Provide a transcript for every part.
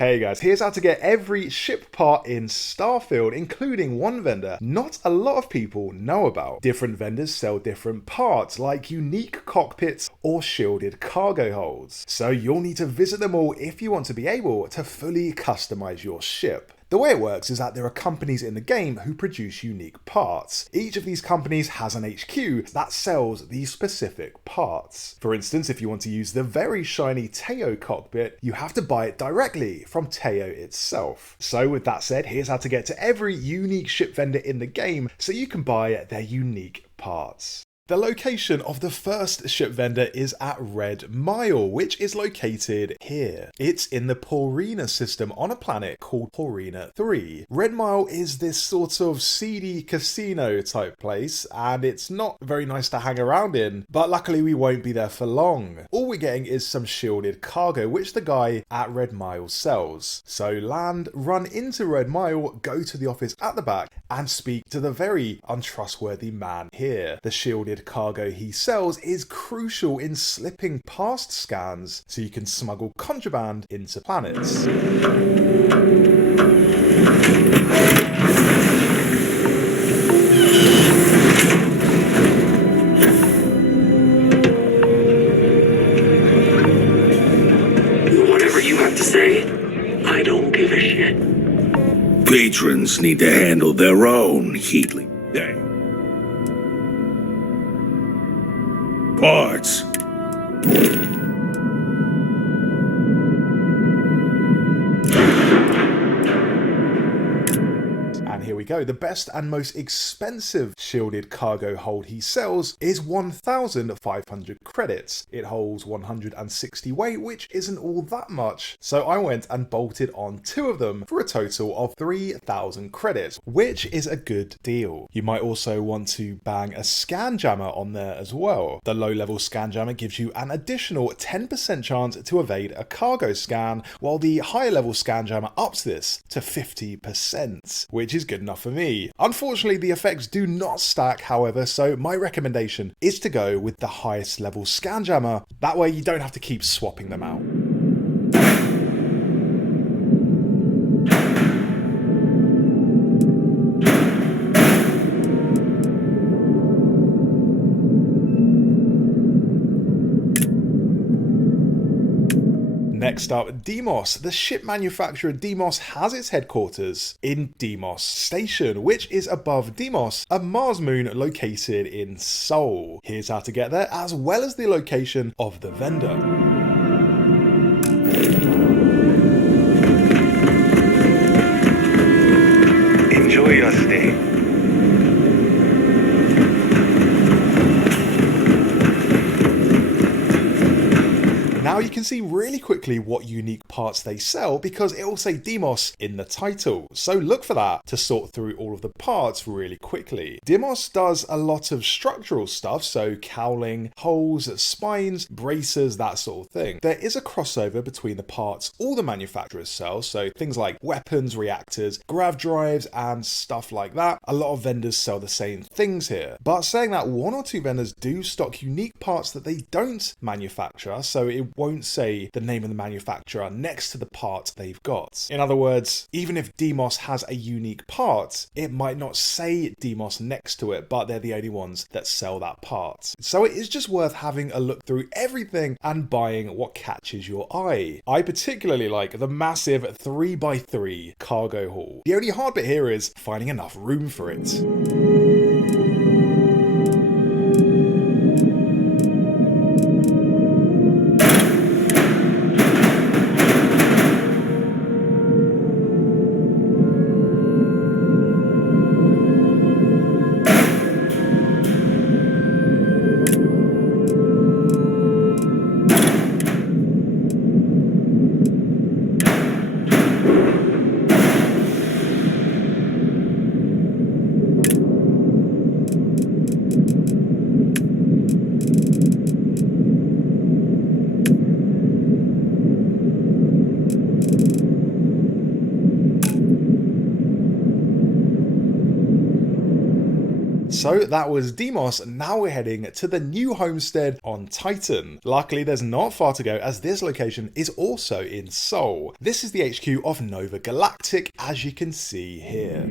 Hey guys, here's how to get every ship part in Starfield, including one vendor not a lot of people know about. Different vendors sell different parts, like unique cockpits or shielded cargo holds. So you'll need to visit them all if you want to be able to fully customize your ship. The way it works is that there are companies in the game who produce unique parts. Each of these companies has an HQ that sells these specific parts. For instance, if you want to use the very shiny Teo cockpit, you have to buy it directly from Teo itself. So with that said, here's how to get to every unique ship vendor in the game so you can buy their unique parts. The location of the first ship vendor is at Red Mile, which is located here. It's in the Purina system on a planet called Purina 3. Red Mile is this sort of seedy casino type place, and it's not very nice to hang around in, but luckily we won't be there for long. All we're getting is some shielded cargo, which the guy at Red Mile sells. So land, run into Red Mile, go to the office at the back, and speak to the very untrustworthy man here. The shielded cargo he sells is crucial in slipping past scans so you can smuggle contraband into planets. Whatever you have to say, I don't give a shit. Patrons need to handle their own heatly. Parts. And here we go. The best and most expensive shielded cargo hold he sells is 1,500 credits. It holds 160 weight, which isn't all that much. So I went and bolted on 2 of them for a total of 3,000 credits, which is a good deal. You might also want to bang a scan jammer on there as well. The low level scan jammer gives you an additional 10% chance to evade a cargo scan, while the higher level scan jammer ups this to 50%, which is good enough for me. Unfortunately, the effects do not stack, however, so my recommendation is to go with the highest level scan jammer. That way you don't have to keep swapping them out. Next up, Deimos. The ship manufacturer Deimos has its headquarters in Deimos Station, which is above Deimos, a Mars moon located in Seoul. Here's how to get there, as well as the location of the vendor. Enjoy your stay. Now you can see really quickly what unique parts they sell because it will say Deimos in the title. So look for that to sort through all of the parts really quickly. Deimos does a lot of structural stuff, so cowling, hulls, spines, bracers, that sort of thing. There is a crossover between the parts all the manufacturers sell, so things like weapons, reactors, grav drives, and stuff like that. A lot of vendors sell the same things here. But saying that, 1 or 2 vendors do stock unique parts that they don't manufacture, so it won't say the name of the manufacturer next to the part they've got. In other words, even if Deimos has a unique part, it might not say Deimos next to it, but they're the only ones that sell that part. So it is just worth having a look through everything and buying what catches your eye. I particularly like the massive 3x3 cargo haul. The only hard bit here is finding enough room for it. So that was Deimos. Now we're heading to the new homestead on Titan. Luckily, there's not far to go as this location is also in Seoul. This is the HQ of Nova Galactic, as you can see here.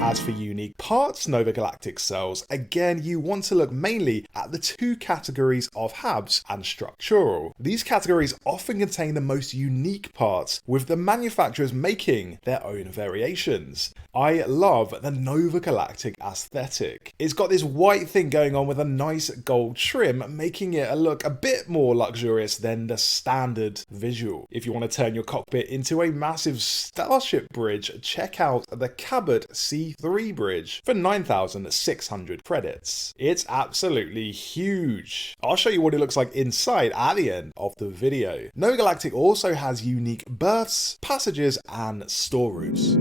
As for unique parts Nova Galactic sells, again you want to look mainly at the two categories of HABs and structural. These categories often contain the most unique parts, with the manufacturers making their own variations. I love the Nova Galactic aesthetic. It's got this white thing going on with a nice gold trim, making it look a bit more luxurious than the standard visual. If you want to turn your cockpit into a massive starship bridge, check out the Cabot C3 bridge for 9,600 credits. It's absolutely huge. I'll show you what it looks like inside at the end of the video. Nova Galactic also has unique berths, passages, and storerooms.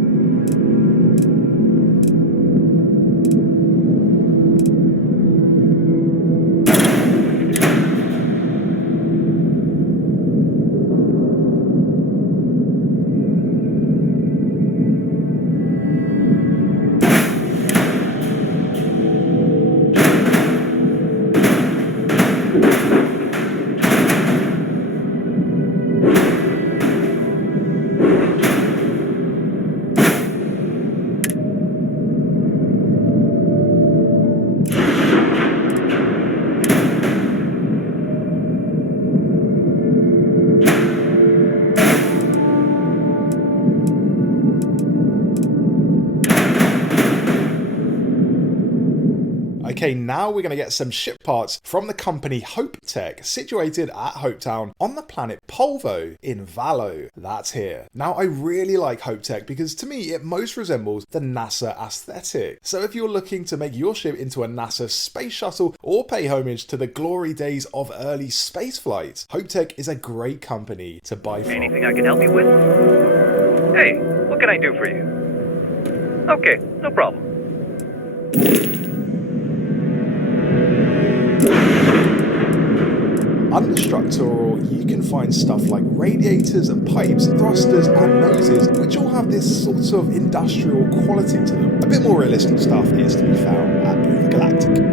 Okay, now we're going to get some ship parts from the company Hope Tech, situated at Hopetown on the planet Polvo in Valo. That's here. Now, I really like Hope Tech because to me it most resembles the NASA aesthetic. So if you're looking to make your ship into a NASA space shuttle or pay homage to the glory days of early spaceflight, Hope Tech is a great company to buy from. Anything I can help you with? Hey, what can I do for you? Okay, no problem. Under structural, you can find stuff like radiators and pipes, thrusters and noses, which all have this sort of industrial quality to them. A bit more realistic stuff is to be found at Nova Galactic.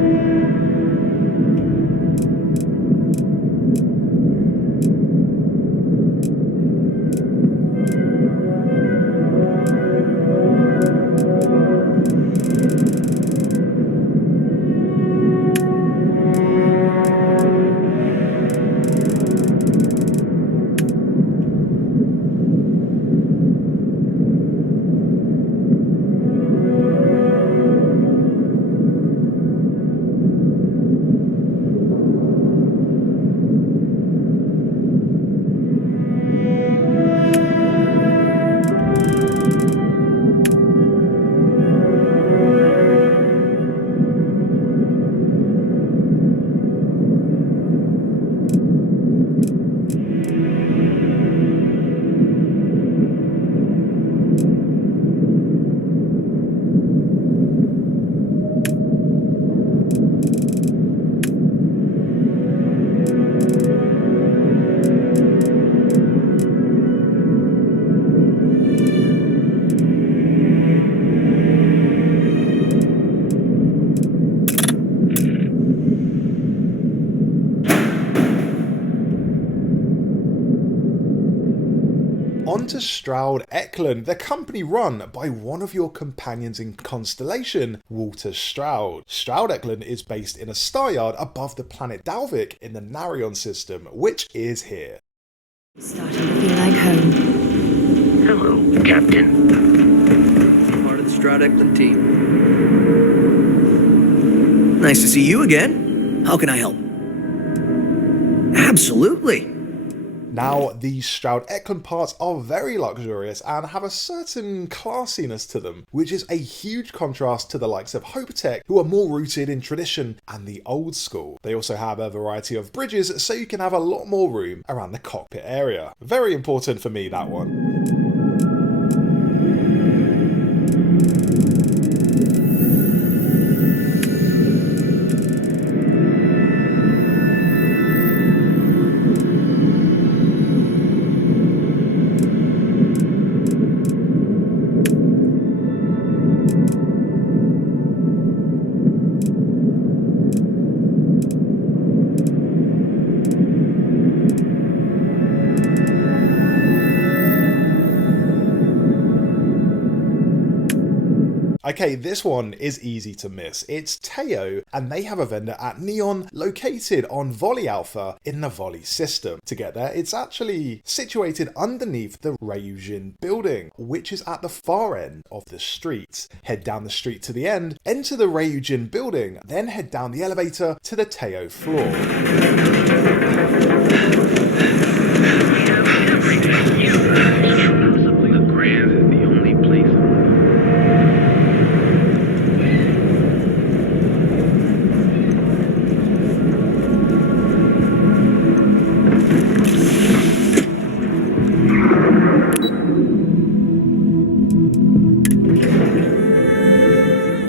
On to Stroud Eklund, the company run by one of your companions in Constellation, Walter Stroud. Stroud Eklund is based in a star yard above the planet Dalvik in the Narion system, which is here. Starting to feel like home. Hello, Captain. Part of the Stroud Eklund team. Nice to see you again. How can I help? Absolutely. Now, these Stroud Eklund parts are very luxurious and have a certain classiness to them, which is a huge contrast to the likes of Hope Tech, who are more rooted in tradition and the old school. They also have a variety of bridges, so you can have a lot more room around the cockpit area. Very important for me, that one. Okay, this one is easy to miss. It's Teo, and they have a vendor at Neon located on Volley Alpha in the Volley system. To get there, it's actually situated underneath the Ryujin building, which is at the far end of the street. Head down the street to the end, enter the Ryujin building, then head down the elevator to the Teo floor. The Grand is the only place.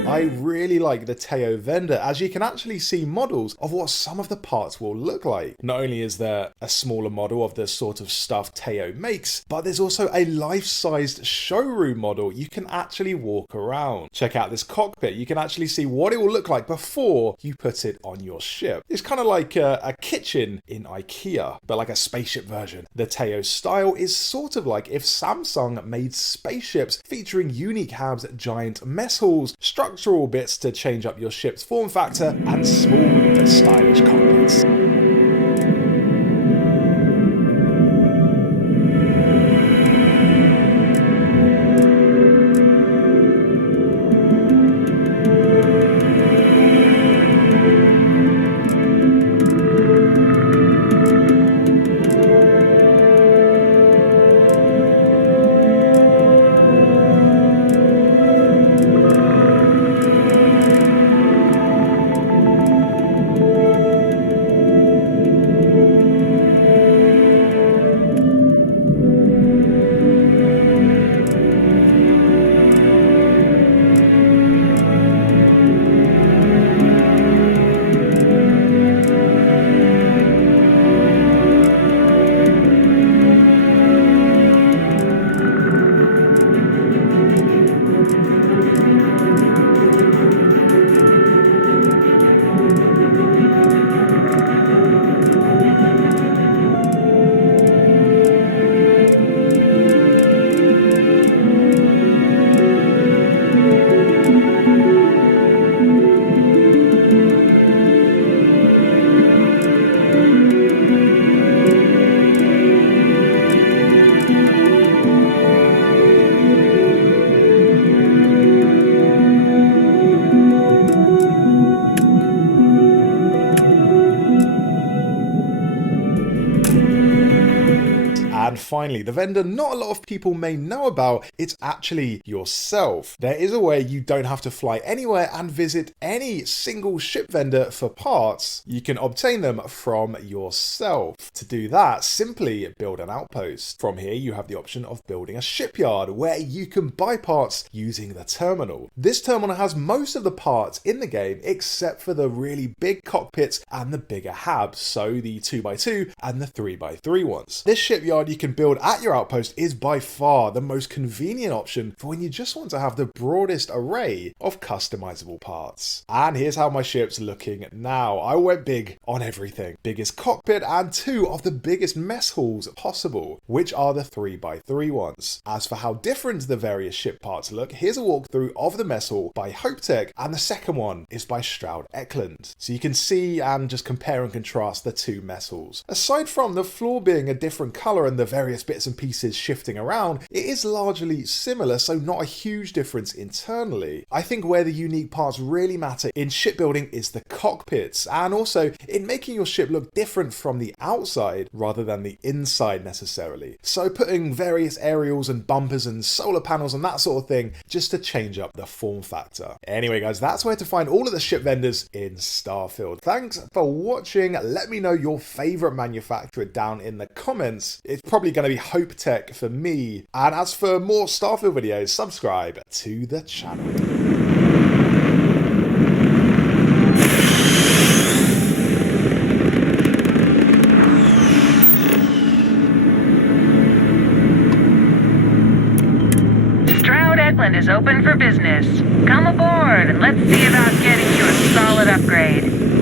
I really like the Teo vendor, as you can actually see models of what some of the parts will look like. Not only is there a smaller model of the sort of stuff Teo makes, but there's also a life-sized showroom model you can actually walk around. Check out this cockpit. You can actually see what it will look like before you put it on your ship. It's kind of like a kitchen in IKEA, but like a spaceship version. The Teo style is sort of like if Samsung made spaceships featuring unique cabs, giant mess halls, structural bits to change up your ship's form factor, and small but stylish cockpits. And finally, the vendor not a lot of people may know about, it's actually yourself. There is a way you don't have to fly anywhere and visit any single ship vendor for parts. You can obtain them from yourself. To do that, simply build an outpost. From here, you have the option of building a shipyard where you can buy parts using the terminal. This terminal has most of the parts in the game except for the really big cockpits and the bigger habs, so the 2x2 and the 3x3 ones. This shipyard you can build at your outpost is by far the most convenient option for when you just want to have the broadest array of customizable parts. And here's how my ship's looking now. I went big on everything. Biggest cockpit and two of the biggest mess halls possible, which are the 3x3 ones. As for how different the various ship parts look, here's a walkthrough of the mess hall by HopeTech, and the second one is by Stroud Eklund. So you can see and just compare and contrast the two mess halls. Aside from the floor being a different color and the various bits and pieces shifting around, it is largely similar, so not a huge difference internally. I think where the unique parts really matter in shipbuilding is the cockpits, and also in making your ship look different from the outside rather than the inside necessarily. So putting various aerials and bumpers and solar panels and that sort of thing just to change up the form factor. Anyway guys, that's where to find all of the ship vendors in Starfield. Thanks for watching. Let me know your favorite manufacturer down in the comments. It's probably going to be HopeTech for me. And as for more Starfield videos, subscribe to the channel. Stroud Eklund is open for business. Come aboard and let's see about getting you a solid upgrade.